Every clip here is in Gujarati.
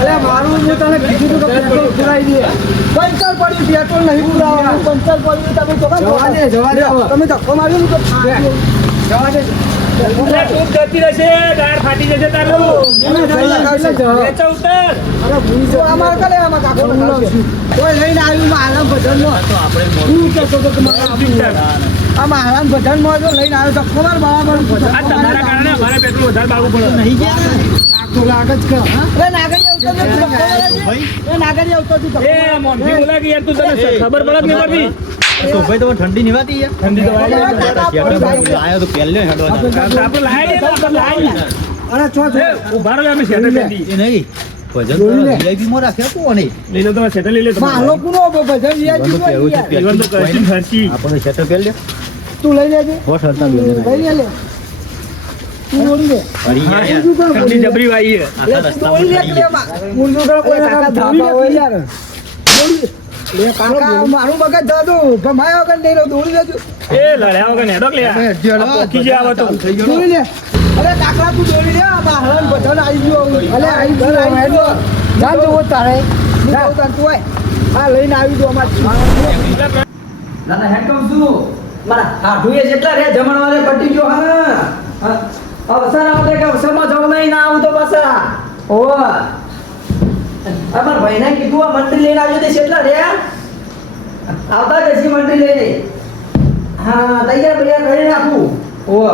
અરે મારું હું તને કીધું તું પેટ્રોલ પુરાઈ દે પંચર પડ્યું પેટ્રોલ નહીં પુરાવાનું પંચર પડ્યું તમે તો જવા દે, જવા દે તમે ધક્કો માર્યો ને તો જવા દે. કોઈ લઈને આવ્યું મારા ભજન નો કહેતો આ મારા ભજનમાં જો લઈને આવ્યો ધક્કો માર બરાબર આ તમારા કારણે અમારે પેટ્રોલ વધારે પાવું પડે. નહીં ગયા તો લાગ જ કે, અરે નાગરી આવતો તો ખબર છે. એ નાગરી આવતો તો એ. મોંઘી બોલા કે યાર તું તને ખબર પડે કે નહીં પડતી? તો ભાઈ તો ઠંડી નિવાતી યાર. ઠંડી તો. આયો તો પહેલે હેડો. આપણે લાઈ દે આપણે લાઈ અરે છો છો ઊભા રહો અમે શેટર પહેરી નહીં. ભજન જોઈ માં રાખ્યા કોણ લઈ લો તમે શેટર લઈ લે માલો કુનો ભજન વ્યાજી બંધ કેવું છે? જીવન તો કરશી ખર્ચી આપણને શટર પહેર લે. તું લઈ લેજે. હોટ હડતા લઈ લે. લે તું ઓળી લે. ફરી યાર. ઠંડી જબરી વાઈ છે. આખા તું રસ્તામાં ઓળી લે કે કરો કોઈ કાકા ધાબા હોય. યાર. લે. કાકા મારું મગજ જાદુ ભમાયો વગર નહીં રહ્યો. દોડી લેજો. એ લડ્યા વગર નેડો લે આ જે આવે તો. દોડી લે. અરે કાકા તું દોડી લે આ બહારનું ભજન આવી ગયું. અલે આવી ગયો હેડો. જાન જોવો તારે. હું તું આય. આ લઈને આવી ગયો અમાર. ના ના હેડ કમ મારા હાઠુએ જેટલા રે જમણવારે પટી ગયો હા. હા. અવસર આવતે કે અવસરમાં જવું નહીં ના આવું તો પાછા. ઓવ અમાર ભાઈને કીધું આ મંત્રી લઈને આવ્યો તે કેટલા રે. આવતા જશે મંત્રી લઈને. હા તૈયાર તૈયાર કરી નાખું. ઓવ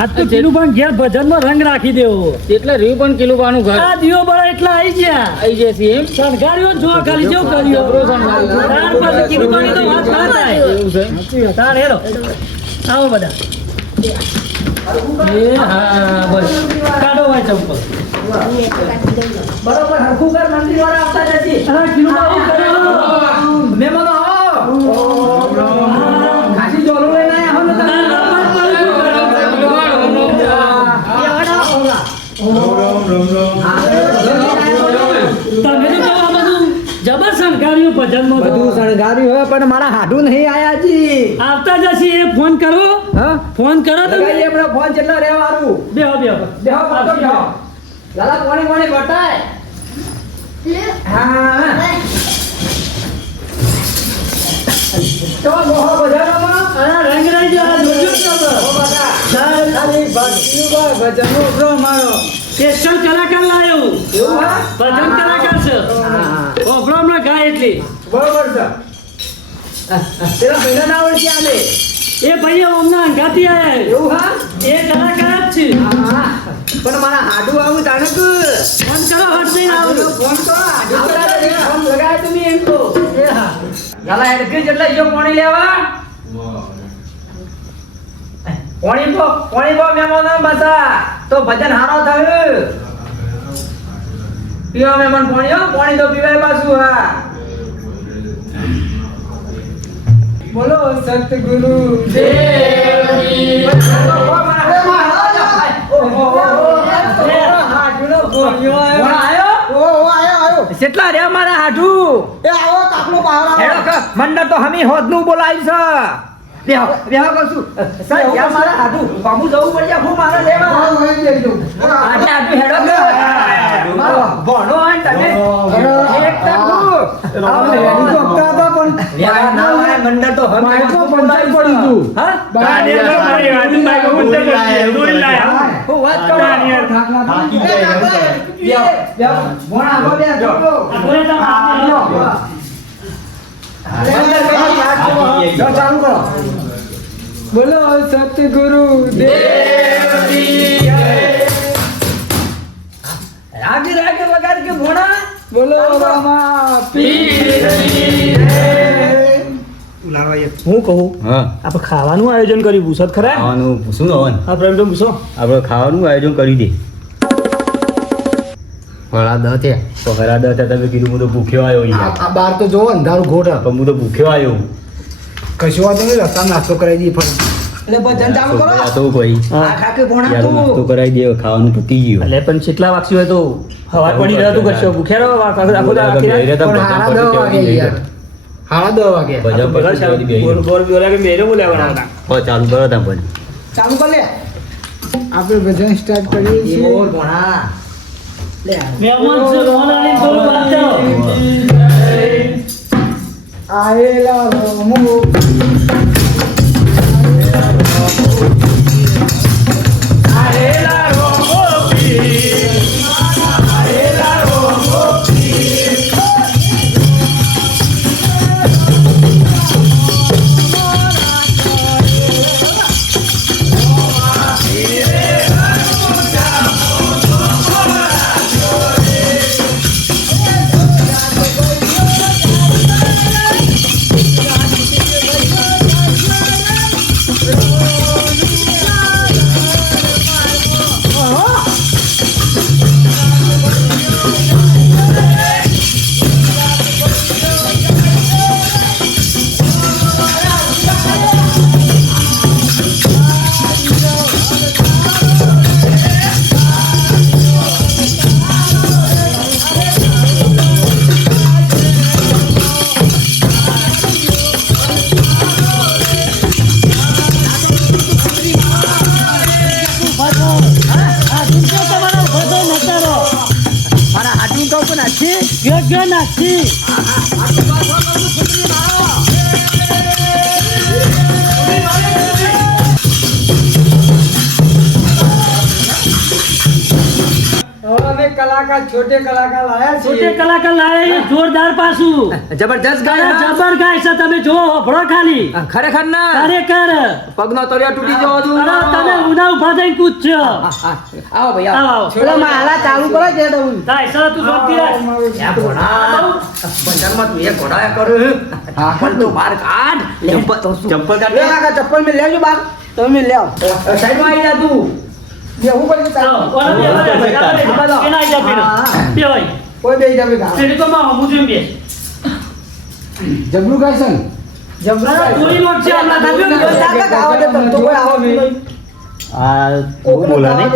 આજ તો કિલુબાન ઘેર ભજનમાં રંગ રાખી દેવો. એટલે રહ્યું પણ કિલુબાનું ઘર. આ દીવો બળા એટલા આઈ ગયા. આવી છે એમ? શણગાર્યો જો ખાલી જો કર્યો. તાર પાસે કિલુબાની તો વાત ના થાય. એવું છે તાર હેરો આવો બધા. એ હા બસ. કાઢો ભાઈ ચંપલ બરોબર હરખું કર મંદિર વાળા આવતા જશે હા કિલુબા કર્યો મહેમાનો તો. બધું હોય પણ મારા હાડું નહીં આયા જી. આવતા જશે એ ફોન કરો. હા? ફોન કરો તમે. ભાઈ આપણે ફોન કેટલા રહેવાનું બેહો બેહો. બેહો પાછો બેહો. લાલા પાણી પાણી બટાય હા. તો મોહો બજારમાં? અરે રંગ રહી ગયો આ જોજો તો ઓ બાટા બાકા ખાલી ભક્તિનું ભજનનો ઉપરો મારો. સ્પેશિયલ કલાકાર લાયો. એવું હા? ભજન કલાકાર છે. હમણાં ગાય એટલી. બરોબર છે. પેલા ભાઈના ના ઓળખી આલે. એ ભાઈ અમને અંગાતી એવું હા? એ કલાકાર જ છે. હા પણ મારા હાડું આવું તાણે કે ફોન કરો હટ નહીં આવું. ફોન તો આવતા ફોન લગાય તમે એમ તો એ હા. ગાલા જેટલા જો પાણી લેવા. પાણી પો પાણી પો મહેમાનો બસા તો ભજન હારો થયું. પીવા મેમન પાણી હો. પાણી તો પીવાય પાછું હા. બોલો સતગુરુ દેવની ઓ ઓ આયો આયો કેટલા રે મારા હાઠુ એ આવો બહાર આવો હેડો ક તો હમી હોદનું બોલાવી છે. બેહો બેહો કશું. સર યા મારા હાઠુ બાબુ જવું પડશે હું મારા લેવા આવો, હોય જઈ દઉં. આજે હાડુ હેડો કે. ભણો હોય ને તમે. એક ટકું આવો ને તો પણ. ના મંડળ તો હમી બાઈક પંચાયત પડી. હા? મારી બાઈક. લાય. હું વાત કરું. બે જો તો જો ચાલુ કરો. બોલો સતગુરુ રાગે રાગે વગાડ કે ભોણા બોલો રામા હું કહું? હા. આપણે ખાવાનું આયોજન કર્યું પૂછત ખરા? ખાવાનું પૂછું હવન આ પ્રેમ તો પૂછો આપણે ખાવાનું આયોજન કરી દે. વડા દ તે તો ખરા દ હતા તમે કીધું હું તો ભૂખ્યો આવ્યો આ બાર તો જોવો અંધારું ઘોટ પણ હું તો ભૂખ્યો આવ્યો. કશું વાંધો નહીં રસ્તા નાસ્તો કરાવી દઈએ ફરી. એટલે ભજન ચાલુ કરો. આ તો ભાઈ આ ખાકે ભોણા યાર નાસ્તો કરાવી દે ખાવાનું પતી ગયું. એટલે પણ કેટલા વાગ્યું હોય તો? હવા પડી રહ્યો તું કરશો ભૂખ્યા રહો આખો આખો આખી રાત. પણ હાડા દસ વાગે યાર હાડા દસ વાગે ભજન બોલા પછી છે, બોલ બોલા કે મેરે વળાવતા. હો. ચાલુ કરો તમે પણ ચાલુ કર લે. આપણે ભજન સ્ટાર્ટ કરીએ છીએ. બોલ ભોણા. મહેમાન છે વાંચો આયેલા રોમો. আসছি કલાકાર છોટે કલાકાર લાયા છે છોટે કલાકાર લાયા એ જોરદાર પાછું. જબરજસ્ત ગાય જબર ગાય છે તમે જો ભળો ખાલી. ખરેખર ના. ખરેખર. પગનો તળિયો તૂટી જવો જોઈએ અરે તમે ઉના ઊભા થઈને કૂદ હા. આવો ભાઈ આવો. છોડો માં હાલા ચાલુ કરો જે દઉં થાય સર તું શાંતિ રાખ. આ ઘોડા. બંધનમાં તું એ ઘોડા કર્યું. ચપ્પલ તો બાર કાઢ. ચંપલ બે કાઢ. કાકા ચપ્પલ મેં લેજો બાર તમે લે સાઈડમાં આવી જા તું. બેહું પડી ચાલો, ઓલા બે, ઓલા બે, ઓલા બે. બોલો. એના આઈ જા બે ભાઈ. કોઈ બે જાવે ગા એની તો માં બે. જબરું? નોટ છે. ગાવા દે તો કોઈ આવો નહીં. આ બહુ બોલા નહીં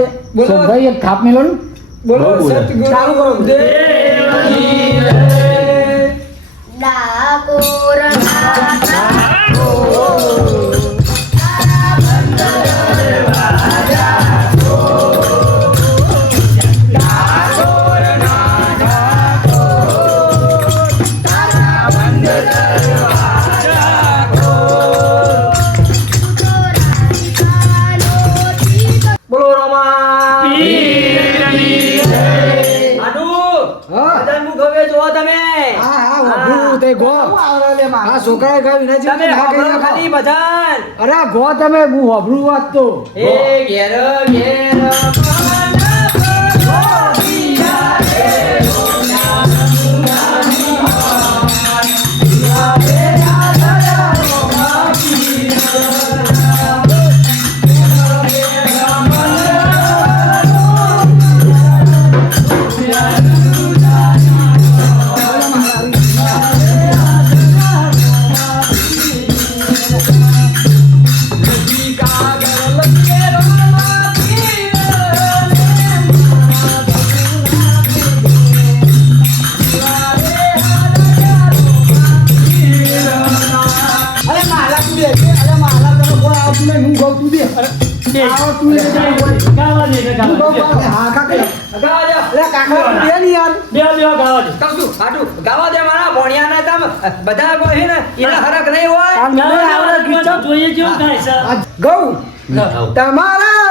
તો ભાઈ એક થાપ મેલો બોલો ચાલુ કરો. ડાકોર બોલો તે ગો. આ છોકરાએ ગાય વિનાજી તમે હા કરી સાંભળો ખાલી નાખો. અરે ગો તમે હું હબરું વાત તો. એ ઘેર ઘેર. બધા કોઈ હે ને એને હરક નહીં હોય આવડે જોઈએ કેવું થાય છે? ગૌ તમારા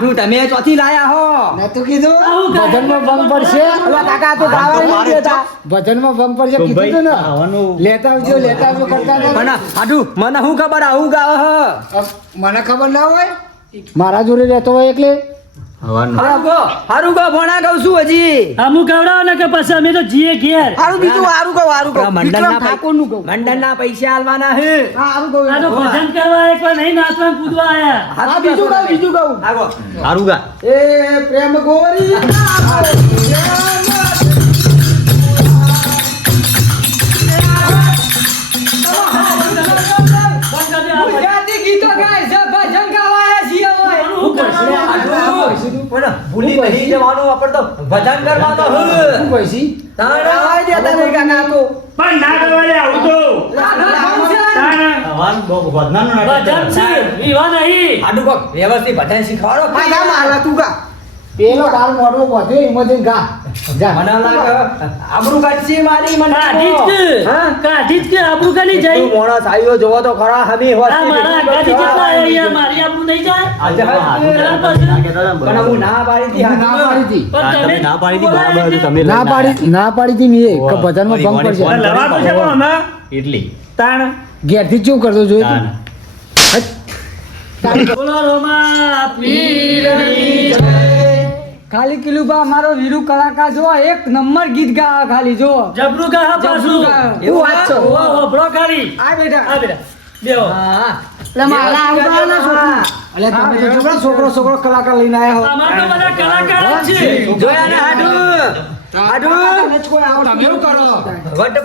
આટલું તમે ચોથી લાયા હો. નતું કીધું. ભજનમાં ભંગ પડશે. અરે કાકા તો ગાવા નહીં દેતા. ભજનમાં ભંગ પડશે કીધું તું ને? લેતા આવજો લેતા આવજો કરતા પણ મને મને શું ખબર આવું ગાવ હ. મને ખબર ના હોય? મારા જોડે રહેતો હોય એટલે? હારું ગો હારું કહું છું હજી. અમુક ગવડાવો ને કે પછી અમે તો જીએ ઘેર. હારું બીજું હારું કહું હારું કહું. મંડળના વિક્રમ પૈ- ઠાકોરનું કહું. મંડળના પૈસા આલવાના હે. હા હારું કહું આ તો ભજન કરવા એક વાર નહીં નાચવા કૂદવા આયા. હા બીજું કહું બીજું કહું. હારું ગા એ પ્રેમ ગોરી પણ ભૂલી નહીં જવાનું આપણે તો હ. તાણ. તને કાકા તો. પણ ના આવું છે. વિવાહ નહીં. આડું વ્યવસ્થિત શીખવાડો. તું ગા. પેલો કાલ મોઢો વધ્યો ઇમોજીન ગા. જા. મને લાગે આબરૂ કાઢશે મારી મને કાઢી જ કે હા? કાઢી જ કે આબરૂ કાઢી તું મોણસ આવ્યો જોવો તો ખરા હમી હોત આ મારા કાઢી કેટલા આયા યાર મારી આબરૂ નહીં જાય. આજે પણ હું ના પાડી હતી ના પાડી હતી પણ તમે ના પાડી હતી બરાબર હતી તમે ના પાડી ના પાડી હતી મે કે. ભજનમાં ભંગ પડશે લવા તો છે. પણ અમે. એટલી તાણ. ઘેરથી શું કરતો જોયું તાન. તું? બોલો રોમા પીરની ખાલી કિલુબા મારો વીરુ કલાકાર જો એક નંબર ગીત ગા ખાલી જો. જબરુ ગા પાછું. એવું વાત છે? ઓ બ્રો ખાલી. આ બેટા. આ બેટા. બેઓ હા. એટલે મારા આવતા ના છોકરા. એટલે તમે તો છોકરા છોકરો છોકરો કલાકાર લઈને આવ્યા હો અમાર તો બધા કલાકાર જ છે. જોયા ને હાડું? હાડું? કોઈ તમે એવું કરો. વટ.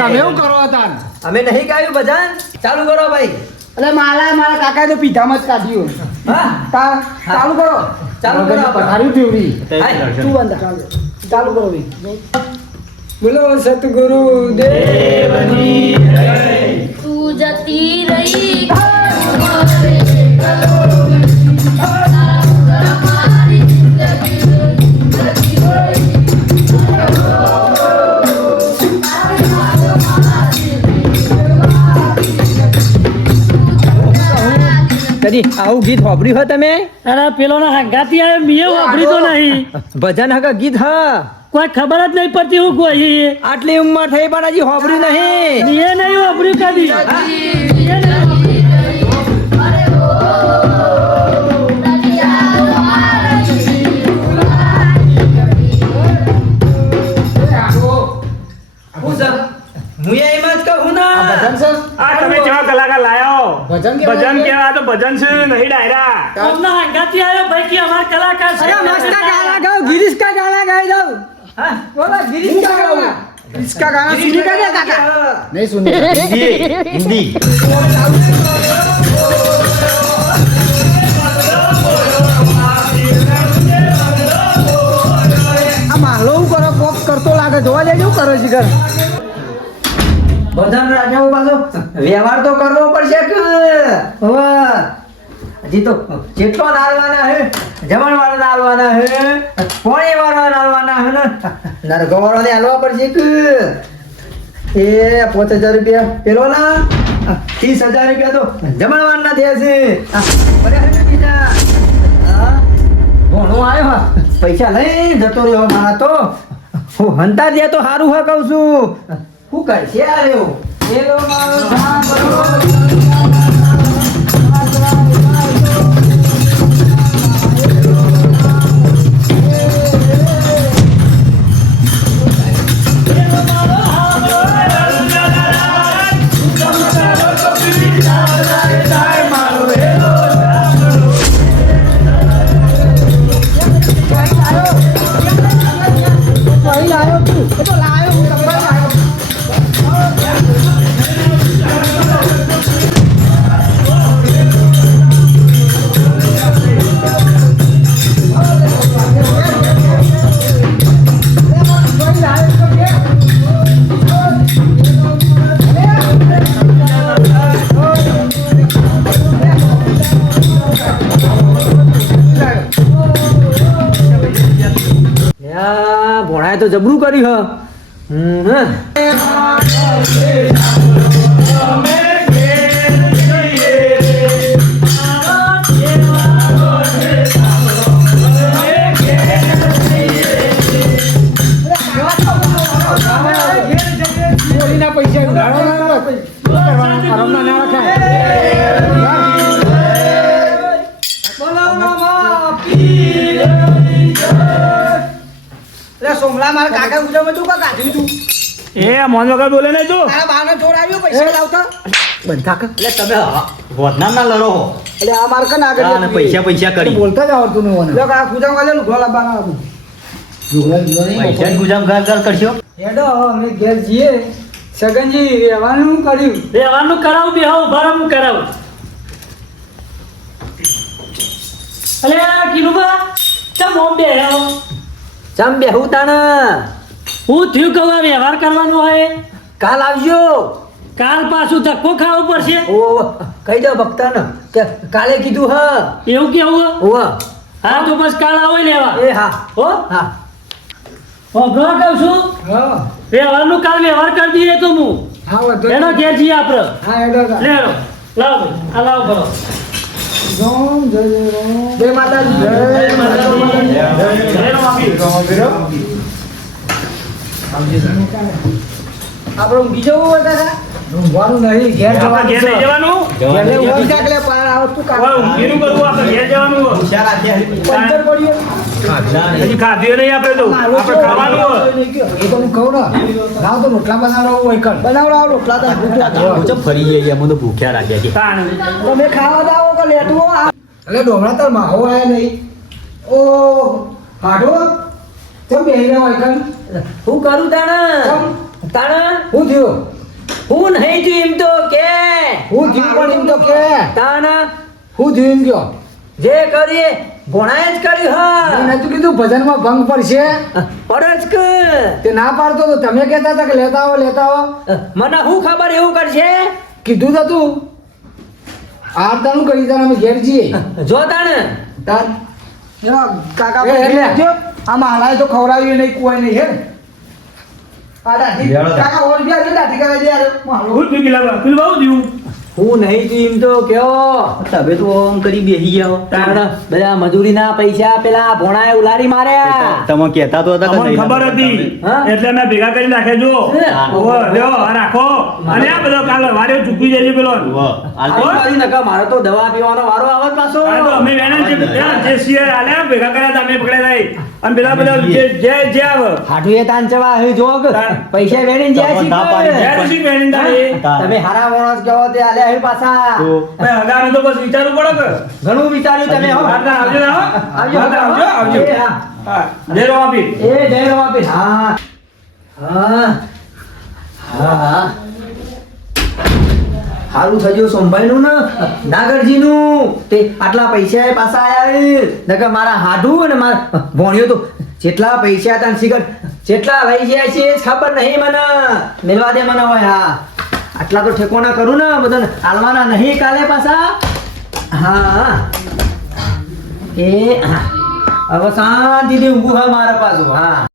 તમે એવું કરો હતા અમે નહીં ગાયું ભજન ચાલુ કરો ભાઈ. એટલે માલા મારા કાકા તો પીધામાં જ કાઢ્યું હા. ચાલુ કરો. ચાલુ કરો પીવડી હાય. તું બંધા ચાલુ કરો ભાઈ બોલો સતગુરુ તું જતી રહી કદી આવું ગીત વાપર્યું હોય તમે? અરે પેલો ના હંગાતી આવે મીએ વાપરી તો નહીં. ભજન હકા ગીત હા. કોઈ ખબર જ નહીં પડતી હું કોઈ. આટલી ઉંમર થઈ પણ હજી વાપર્યું નહીં. મીએ નહીં વાપર્યું કદી. નહીં. હું હું એમ જ કહું ના ભજન છે આ તમે કેવા કલાકાર લાયો ભજન કેવા ભજન કેવા? તો ભજન છે નહીં ડાયરા. તમને હંગાતી આવ્યો ભાઈ કે અમાર કલાકાર છે. અરે મસ્ત ગાના ગાઓ ગિરીશ કા ગાના ગાઈ દઉં. હા? બોલા ગિરીશ કા ગાના ગિરીશ કા ગાના સુની કા દે કાકા. નહીં સુની. હિન્દી હિન્દી. આ માલો કરો કોક કરતો લાગે જોવા જાય શું કરે છે ઘર ભજન રાખ્યો પાછો વ્યવહાર તો કરવો પડશે કે? હજી તો જેટલો નાલવાના હે જમણ વાળા નાલવાના હે પોણી વાળા નાલવાના હે ને નરગો વાળો ને હાલવા પડશે કે? એ પાંચ હજાર રૂપિયા પેલો ના, ત્રીસ હજાર રૂપિયા તો જમણવાર ના થયા છે. બીજા. ભણો આવ્યો પૈસા લઈ જતો રહ્યો મારા તો. હું હંતા દે તો સારું હા કહું છું. શું કરશે આ રેવું પેલો મારો તો જબરું કર્યું હ. હમ સોમલા મારા કાકા ઉજામાં તું કા કાઢ્યું તું. એ મોન વગર બોલે નહીં તું? તારા બાને ચોર આવ્યો પૈસા લાવતા. બંધા કર. એટલે તમે વધનારના લડો હો. એટલે આ માર કને આગળ અને પૈસા પૈસા કરી. બોલતા જ આવડતું નહીં મને. લો કા ખુજામ વાલે લુગડો લાવવાના નહીં પૈસા ગુજામ ગાર ગાર કરશો? હેડો અમે ઘેર જઈએ સગનજી રહેવાનું કર્યું? રહેવાનું કરાવું બે હા ઊભા હું કરાવું. અલે કિરુબા ચમ ઓમ બે આવો ચમ બેહું તાણ? હું થયું કહું આ વ્યવહાર કરવાનો હોય? કાલ આવજો. કાલ પાછું ધક્કો ખાવો પડશે ઓ કહી દો ભક્તાને કે કાલે કીધું હ. એવું કેવું ઓ. હા તો બસ કાલ આવો લેવા. એ હા. હો? હા. હોભળો કહું છું? હા. વ્યવહારનું કાલ વ્યવહાર કરી દઈએ તો હું. હા વધુ એનો ઘેર જઈએ આપણે હા એડો લે લો લાવો આ લાવો ભરો રામ જય રામ. જય માતાજી જય માતાજી. જય રામ આપણો બીજો ઊંઘવાનું નહીં ઘેર જવાનું ઘેર લઈ જવાનું? જવાનું એટલે પાર કામ ઊંઘીનું કરવું આપણે ઘેર જવાનું હોય. પૈસા રાખ્યા પંચર પડ્યું હજી ખાધું નહીં આપણે તો. આપણે ખાવાનું એ તો હું કહું ને. લાવ તો રોટલા બનાવડાવું હોય કણ. બનાવડાવો રોટલા તો ભૂખ્યા ફરી જઈએ અમે તો ભૂખ્યા રાખ્યા છે. તમે ખાવા દાવો કે લેટવો એટલે ડોમણા તાર માહો આયા નહીં. ઓ હાડો? બેહીને હોય કણ? હું કરું તાણા? તાણા? હું થયું? હું નહીં થયું એમ તો કે? હું થયું પણ એમ તો કે? તાના? હું થયું એમ કયો જે કરીએ ભણાય જ કર્યું મેં હ નતું કીધું ભજનમાં ભંગ પડશે. પડે જ કે. તે ના પાડતો તો તમે કહેતા હતા કે લેતા આવો લેતા આવો. મને શું ખબર એવું કરશે? કીધું તો તું. આરતાનું કરી તાર અમે ઘેર જઈએ. જો તાણ. તાર. કાકા એટલે. આ હાલાય તો ખવડાવ્યું નહીં કોઈ નહીં હે આ દાઢી. કાકા ઓર બી આજે દાઢી કરાવી દે યાર મારું. હું થયું પેલા પેલું બહુ થયું હું નહીં ચીમતો તો કયો? તમે તો ઓમ કરી બેહી જાઓ તાણ. બધા મજૂરીના પૈસા પેલા ભોણાએ ઉલારી માર્યા. તમે કહેતા તો હતા તમને ખબર હતી? એટલે મેં ભેગા કરી નાખે જો? લ્યો, આ રાખો. અને આ બધો કાલ વારે ચૂકી જજો પેલો. વાહ, તો- મારી નકા મારે તો દવા પીવાનો વારો આવત પાછો. તો અમે વેણા જે ત્યાં જે સીએ આલે ભેગા કર્યા તમે અમે પકડ્યા હતા અને પેલા બધા જે જે જે આવે. હાઠુએ તાન ચવા હે જોગ. પૈસા વેણી જાય? તાર. તમે હારા માણસ કહો તે આલે હે પાછા તો ભાઈ, હગાનું તો બસ વિચારવું પડે કે? ઘણું વિચાર્યું તમે હો. હા, આવજો. આવજો હા, આવજો. આવજો હા. હા, આપી. એ જય આપી. હા. હા. હા સારું થયું સંભાળ્યું ને? નાગરજીનું. તે આટલા પૈસા એ. પાછા આયા. નકર મારા હાડું અને મારા ભોણ્યો તો જેટલા પૈસા હતા ને જેટલા લઈ ગયા છે ખબર નહીં મને. મેલવા દે મને હોય હા. આટલા તો ઠેકોના કરું ને, બધાને. હાલવાના નહીં કાલે પાછા. હા. એ, હા. હવે શાંતિથી ઊંઘું હા મારા પાછું, હા.